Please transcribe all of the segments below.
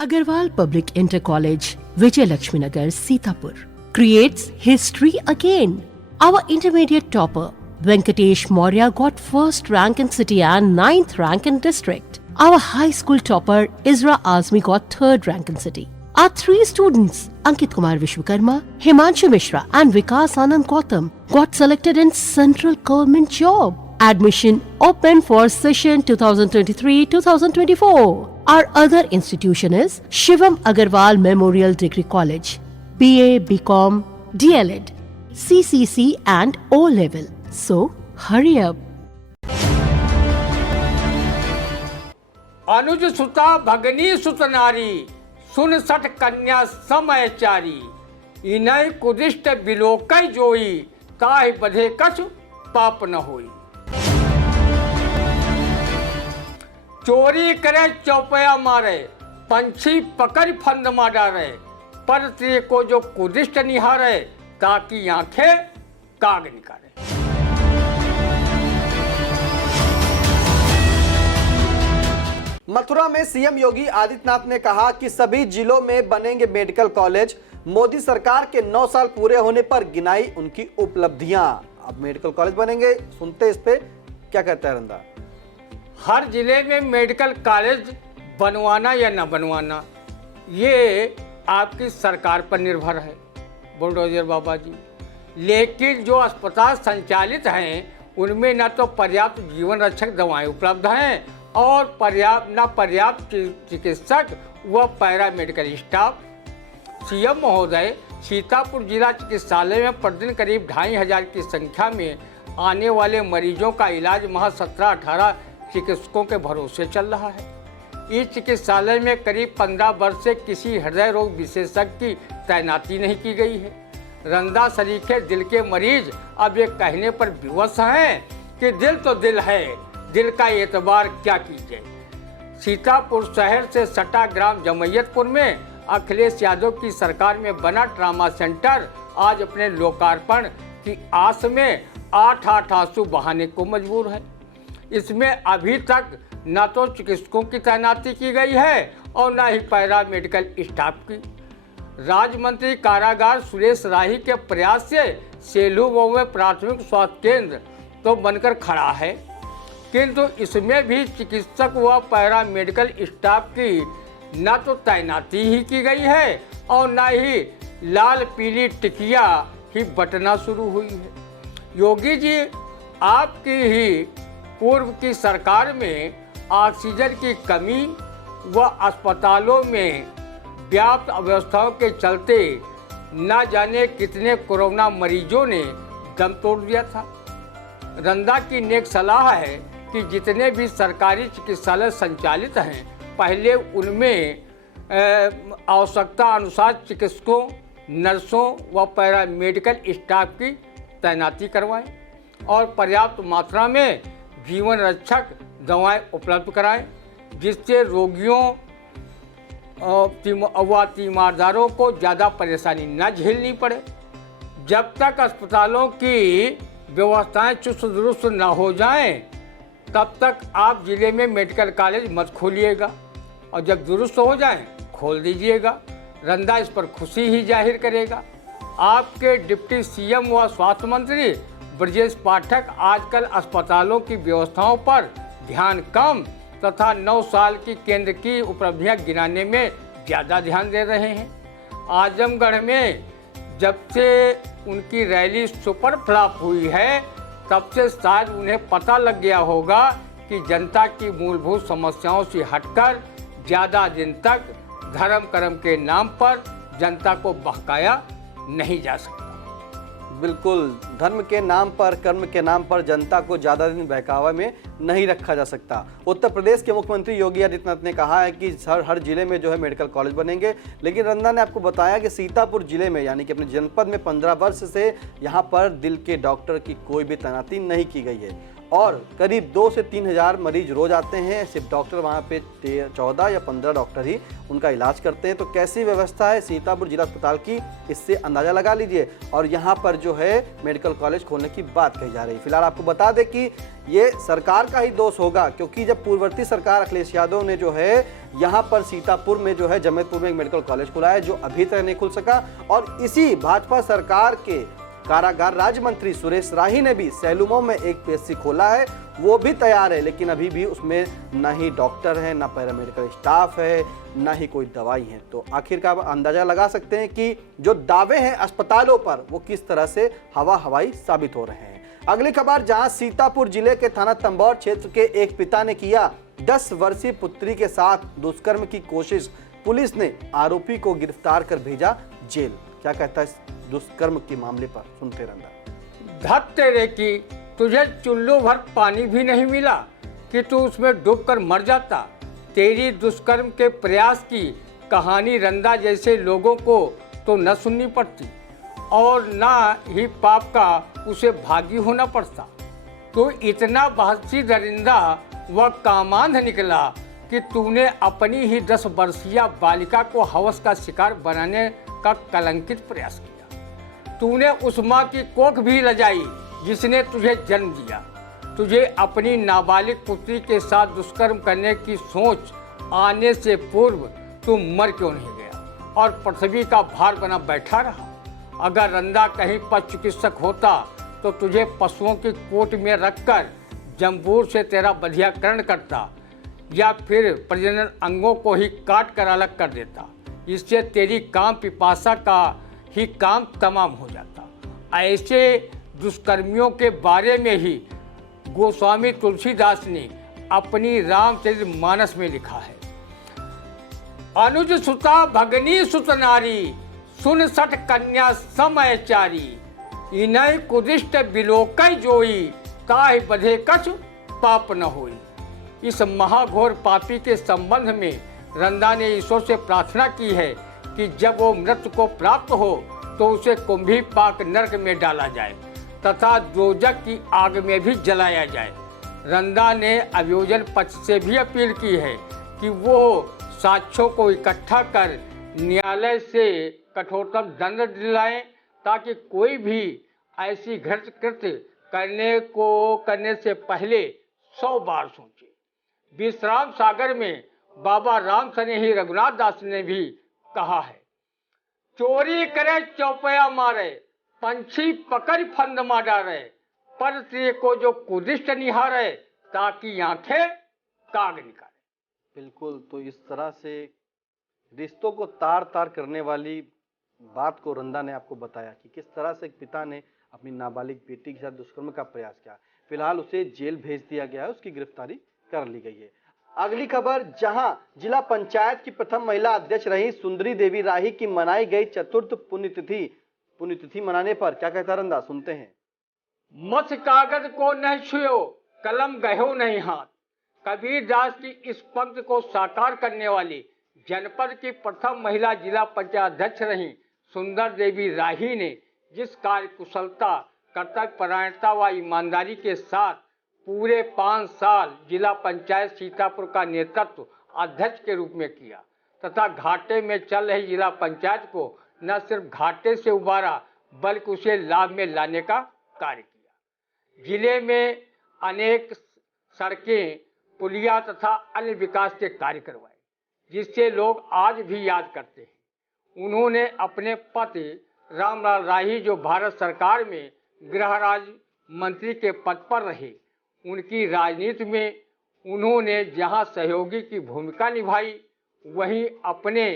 Agarwal Public Inter College, Vijay Lakshmi Nagar, Sitapur, creates history again. Our intermediate topper, Venkatesh Maurya, got first rank in city and 9th rank in district. Our high school topper, Isra Azmi, got 3rd rank in city. Our 3 students, Ankit Kumar Vishwakarma, Himanshu Mishra and Vikas Anand Gautam, got selected in central government job. Admission open for session 2023-2024. Our other institution is Shivam Agarwal Memorial Degree College, BA, BCom, DLED, CCC and O level. So hurry up. अनुज सुता भगनी सुत नारी, सुन सठ कन्या समय चारी, इनय कुदिष्ट बिलोकय जोई, ताहि बधे कछु पाप न होई। चोरी करे चौपया मारे, पंछी पकड़ फंद मार डारे, पर त्रिय को जो कुदिष्ट निहारे, ताकि आंखें काग निकाले। मथुरा में सीएम योगी आदित्यनाथ ने कहा कि सभी जिलों में बनेंगे मेडिकल कॉलेज। मोदी सरकार के 9 साल पूरे होने पर गिनाई उनकी उपलब्धियां। अब मेडिकल कॉलेज बनेंगे, सुनते इस पे क्या कहता है रंदा। हर जिले में मेडिकल कॉलेज बनवाना या न बनवाना, ये आपकी सरकार पर निर्भर है बुलडोजर बाबा जी। लेकिन जो अस्पताल संचालित हैं उनमें न तो पर्याप्त जीवन रक्षक दवाएं उपलब्ध हैं और पर्याप्त चिकित्सक व पैरा मेडिकल स्टाफ। सीएम महोदय सीतापुर जिला चिकित्सालय में प्रतिदिन करीब 2500 की संख्या में आने वाले मरीजों का इलाज महज 17-18 चिकित्सकों के भरोसे चल रहा है। इस चिकित्सालय में करीब 15 वर्ष से किसी हृदय रोग विशेषज्ञ की तैनाती नहीं की गई है। रंदा सरीखे दिल के मरीज अब ये कहने पर विवश हैं कि दिल तो दिल है, दिल का एतबार क्या कीजिए। सीतापुर शहर से सटा ग्राम जमैयतपुर में अखिलेश यादव की सरकार में बना ट्रामा सेंटर आज अपने लोकार्पण की आस में 8 आंसू बहाने को मजबूर है। इसमें अभी तक न तो चिकित्सकों की तैनाती की गई है और न ही पैरा मेडिकल स्टाफ की। राज्य मंत्री कारागार सुरेश राही के प्रयास से सेलू में प्राथमिक स्वास्थ्य केंद्र तो बनकर खड़ा है, किंतु इसमें भी चिकित्सक व पैरा मेडिकल स्टाफ की न तो तैनाती ही की गई है और न ही लाल पीली टिकिया ही बटना शुरू हुई है। योगी जी, आपकी ही पूर्व की सरकार में ऑक्सीजन की कमी व अस्पतालों में व्याप्त अव्यवस्थाओं के चलते न जाने कितने कोरोना मरीजों ने दम तोड़ दिया था। रंदा की नेक सलाह है कि जितने भी सरकारी चिकित्सालय संचालित हैं पहले उनमें आवश्यकता अनुसार चिकित्सकों, नर्सों व पैरा मेडिकल स्टाफ की तैनाती करवाएं और पर्याप्त मात्रा में जीवन रक्षक दवाएं उपलब्ध कराएं, जिससे रोगियों व तीमारदारों को ज़्यादा परेशानी न झेलनी पड़े। जब तक अस्पतालों की व्यवस्थाएं चुस्त दुरुस्त न हो जाएं, तब तक आप जिले में मेडिकल कॉलेज मत खोलिएगा और जब दुरुस्त हो जाएं खोल दीजिएगा। रंदा इस पर खुशी ही जाहिर करेगा। आपके डिप्टी सीएम व स्वास्थ्य मंत्री ब्रजेश पाठक आजकल अस्पतालों की व्यवस्थाओं पर ध्यान कम तथा 9 साल की केंद्र की उपलब्धियां गिनाने में ज़्यादा ध्यान दे रहे हैं। आजमगढ़ में जब से उनकी रैली सुपर फ्लॉप हुई है तब से शायद उन्हें पता लग गया होगा कि जनता की मूलभूत समस्याओं से हटकर ज़्यादा दिन तक धर्म कर्म के नाम पर जनता को बहकाया नहीं जा सकता। बिल्कुल, धर्म के नाम पर, कर्म के नाम पर जनता को ज़्यादा दिन बहकावा में नहीं रखा जा सकता। उत्तर प्रदेश के मुख्यमंत्री योगी आदित्यनाथ ने कहा है कि हर जिले में जो है मेडिकल कॉलेज बनेंगे, लेकिन रंदा ने आपको बताया कि सीतापुर जिले में यानी कि अपने जनपद में 15 वर्ष से यहाँ पर दिल के डॉक्टर की कोई भी तैनाती नहीं की गई है और करीब 2 से 3 हज़ार मरीज रोज आते हैं। सिर्फ डॉक्टर वहाँ पे 14 या 15 डॉक्टर ही उनका इलाज करते हैं। तो कैसी व्यवस्था है सीतापुर जिला अस्पताल की, इससे अंदाज़ा लगा लीजिए। और यहाँ पर जो है मेडिकल कॉलेज खोलने की बात कही जा रही है। फिलहाल आपको बता दें कि ये सरकार का ही दोष होगा, क्योंकि जब पूर्ववर्ती सरकार अखिलेश यादव ने जो है यहाँ पर सीतापुर में जो है जमशेदपुर में एक मेडिकल कॉलेज खुला है, जो अभी तक नहीं खुल सका। और इसी भाजपा सरकार के कारागार राज्य मंत्री सुरेश राही ने भी सैलूमों में एक पीएचसी खोला है, वो भी तैयार है, लेकिन अभी भी उसमें ना ही डॉक्टर है, ना पैरामेडिकल स्टाफ है, ना ही कोई दवाई है। तो आखिरकार अंदाजा लगा सकते हैं कि जो दावे हैं अस्पतालों पर वो किस तरह से हवाई साबित हो रहे हैं। अगली खबर, जहां सीतापुर जिले के थाना तंबौर क्षेत्र के एक पिता ने किया 10 वर्षीय पुत्री के साथ दुष्कर्म की कोशिश। पुलिस ने आरोपी को गिरफ्तार कर भेजा जेल। क्या कहता है इस दुष्कर्म के मामले पर, सुनते रंदा। धत तेरे की, तुझे चुल्लू भर पानी भी नहीं मिला कि तू उसमें डूबकर मर जाता। तेरी दुष्कर्म के प्रयास की कहानी रंदा जैसे लोगों को तो न सुननी पड़ती और ना ही पाप का उसे भागी होना पड़ता। तो इतना बहसी दरिंदा व कामांध निकला कि तूने अपनी ही 10 वर्षीय बालिका को हवस का शिकार बनाने का कलंकित प्रयास किया। तूने उस माँ की कोख भी लजाई जिसने तुझे जन्म दिया। तुझे अपनी नाबालिग पुत्री के साथ दुष्कर्म करने की सोच आने से पूर्व तू मर क्यों नहीं गया और पृथ्वी का भार बना बैठा रहा? अगर रंदा कहीं पशु चिकित्सक होता तो तुझे पशुओं की कोट में रखकर जंबूर से तेरा बधियाकरण करता या फिर प्रजनन अंगों को ही काट कर अलग कर देता। इससे तेरी काम पिपासा का ही काम तमाम हो जाता। ऐसे दुष्कर्मियों के बारे में ही गोस्वामी तुलसीदास ने अपनी रामचरितमानस में लिखा है। अनुज सुता भगनी सुत नारी, सुन सठ कन्या समयचारी। इनय कुदिष्ट बिलोकय जोई, ताहि बधे कछु पाप न होई। इस महाघोर पापी के संबंध में रंदा ने ईश्वर से प्रार्थना की है कि जब वो मृत्यु को प्राप्त हो तो उसे कुंभी पाक नरक में डाला जाए तथा दोजक की आग में भी जलाया जाए। रंदा ने अभियोजन पक्ष से भी अपील की है कि वो साक्ष्यों को इकट्ठा कर न्यायालय से कठोरतम दंड दिलाएं, ताकि कोई भी ऐसी घृत कृत्य करने से पहले 100 बार सोचे। विश्राम सागर में बाबा राम स्नेही रघुनाथ दास ने भी कहा है, चोरी करे चौपया मारे, पंछी पकड़ फंद मार डारे, पर स्त्री को जो कुदिष्ट निहारे, ताकि आंखें काग निकाले। बिल्कुल, तो इस तरह से रिश्तों को तार तार करने वाली बात को रंदा ने आपको बताया कि किस तरह से एक पिता ने अपनी नाबालिग बेटी के साथ दुष्कर्म का प्रयास किया। फिलहाल उसे जेल भेज दिया गया है, उसकी गिरफ्तारी कर ली गई है। अगली खबर, जहां जिला पंचायत की प्रथम महिला अध्यक्ष रही सुंदरी देवी राही की मनाई गई चतुर्थ पुण्यतिथि मनाने पर क्या कहता रंदा, सुनते हैं। मत कागज को नहीं छुओ, कलम गहो नहीं हाथ। कबीर दास की इस पंक्ति को साकार करने वाली जनपद की प्रथम महिला जिला पंचायत अध्यक्ष रही सुंदर देवी राही ने जिस कार्य कुशलता, कर्तव्य परायणता व ईमानदारी के साथ पूरे 5 साल जिला पंचायत सीतापुर का नेतृत्व अध्यक्ष के रूप में किया तथा घाटे में चल रही जिला पंचायत को न सिर्फ घाटे से उबारा बल्कि उसे लाभ में लाने का कार्य किया। जिले में अनेक सड़कें, पुलिया तथा अन्य विकास के कार्य करवाए जिससे लोग आज भी याद करते हैं। उन्होंने अपने पति रामलाल राही, जो भारत सरकार में गृह राज्य मंत्री के पद पर रहे, उनकी राजनीति में उन्होंने जहां सहयोगी की भूमिका निभाई, वहीं अपने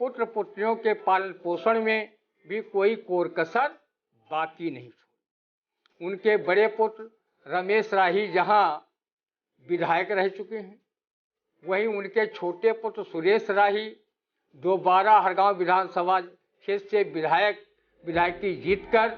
पुत्र पुत्रियों के पालन पोषण में भी कोई कोर कसर बाकी नहीं छोड़ी। उनके बड़े पुत्र रमेश राही जहां विधायक रह चुके हैं, वहीं उनके छोटे पुत्र सुरेश राही दोबारा हरगांव विधानसभा क्षेत्र से विधायकी जीतकर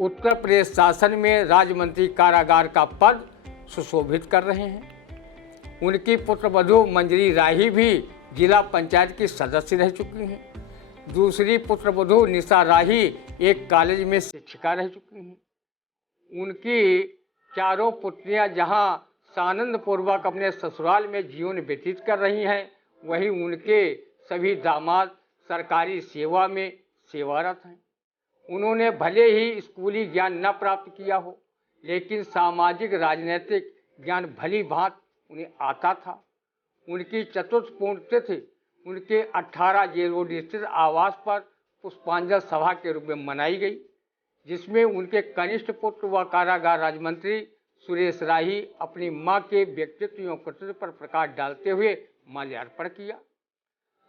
उत्तर प्रदेश शासन में राज्य मंत्री कारागार का पद सुशोभित कर रहे हैं। उनकी पुत्रवधू मंजरी राही भी जिला पंचायत की सदस्य रह चुकी हैं। दूसरी पुत्रवधू निशा राही एक कॉलेज में शिक्षिका रह चुकी हैं। उनकी चारों पुत्रियां जहां सानंद पूर्वक अपने ससुराल में जीवन व्यतीत कर रही हैं, वहीं उनके सभी दामाद सरकारी सेवा में सेवारत हैं। उन्होंने भले ही स्कूली ज्ञान न प्राप्त किया हो, लेकिन सामाजिक राजनीतिक ज्ञान भली भांति उन्हें आता था। उनकी चतुर्थ पुण्यतिथि उनके 18 जेल रोड स्थित आवास पर पुष्पांजलि सभा के रूप में मनाई गई, जिसमें उनके कनिष्ठ पुत्र व कारागार राज्य मंत्री सुरेश राही अपनी मां के व्यक्तित्व एवं कृतित्व पर प्रकाश डालते हुए माल्यार्पण किया।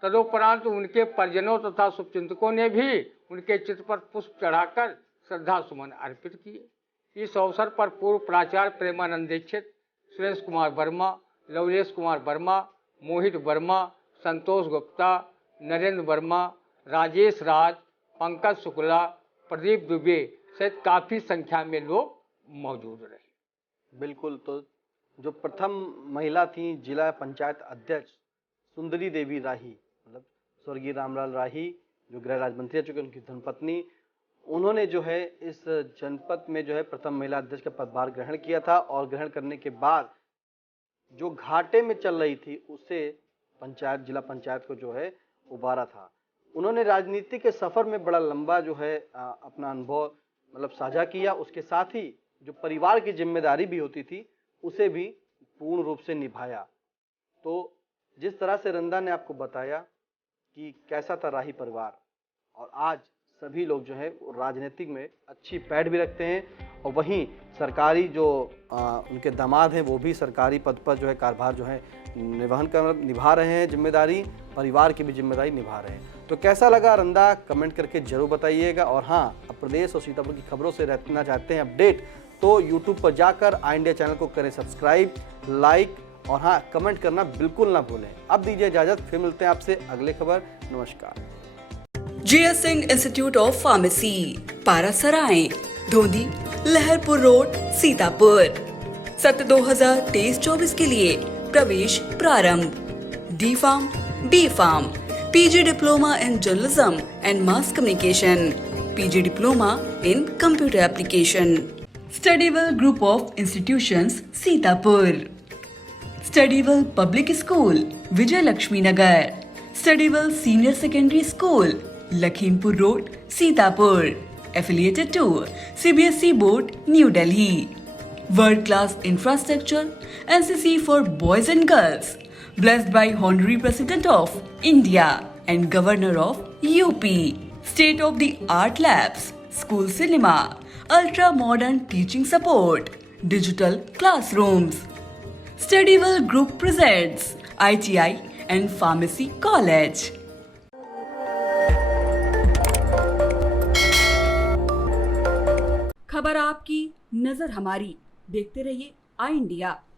तदुपरांत उनके परिजनों तथा शुभचिंतकों ने भी उनके चित्र पर पुष्प चढ़ाकर श्रद्धा सुमन अर्पित किए। इस अवसर पर पूर्व प्राचार्य प्रेमानंद दीक्षित, सुरेश कुमार वर्मा, लवलेश कुमार वर्मा, मोहित वर्मा, संतोष गुप्ता, नरेंद्र वर्मा, राजेश राज, पंकज शुक्ला, प्रदीप दुबे सहित काफ़ी संख्या में लोग मौजूद रहे। बिल्कुल। तो जो प्रथम महिला थी जिला पंचायत अध्यक्ष सुंदरी देवी राही, मतलब स्वर्गीय रामलाल राही जो गृह राज्य मंत्री रह चुके, उनकी धर्मपत्नी, उन्होंने जो है इस जनपद में जो है प्रथम महिला अध्यक्ष का पदभार ग्रहण किया था। और ग्रहण करने के बाद जो घाटे में चल रही थी उसे पंचायत, जिला पंचायत को जो है उबारा था। उन्होंने राजनीति के सफर में बड़ा लंबा जो है अपना अनुभव मतलब साझा किया। उसके साथ ही जो परिवार की जिम्मेदारी भी होती थी उसे भी पूर्ण रूप से निभाया। तो जिस तरह से रंदा ने आपको बताया कि कैसा था राही परिवार, और आज सभी लोग जो है राजनीतिक में अच्छी पैठ भी रखते हैं, और वहीं सरकारी जो उनके दामाद हैं वो भी सरकारी पद पर जो है कार्यभार जो है निभा रहे हैं, जिम्मेदारी परिवार की भी जिम्मेदारी निभा रहे हैं। तो कैसा लगा रंदा कमेंट करके जरूर बताइएगा। और हाँ, अब प्रदेश और सीतापुर की खबरों से रहना चाहते हैं अपडेट, तो यूट्यूब पर जाकर आई इंडिया चैनल को करें सब्सक्राइब, लाइक, और हाँ, कमेंट करना बिल्कुल ना भूलें। अब दीजिए इजाजत, फिर मिलते हैं आपसे अगले खबर। नमस्कार। JS Singh institute of pharmacy, Parasrai, Dhondhi, Laharpur road, Sitapur. सत्र 2023-24 के लिए प्रवेश प्रारंभ। D Farm, B Farm, PG diploma in journalism and mass communication, PG diploma in computer application. Studywell group of institutions, Sitapur. Studywell public school, Vijay Laxmi Nagar. Studywell senior secondary school, Lakhimpur road, Sitapur. Affiliated to CBSE Board, New Delhi. World class infrastructure, NCC for boys and girls. Blessed by Honorary President of India and Governor of UP. State of the art labs, school cinema, ultra modern teaching support, digital classrooms. Studywell Group presents ITI and Pharmacy College. खबर आपकी, नजर हमारी। देखते रहिए आई India.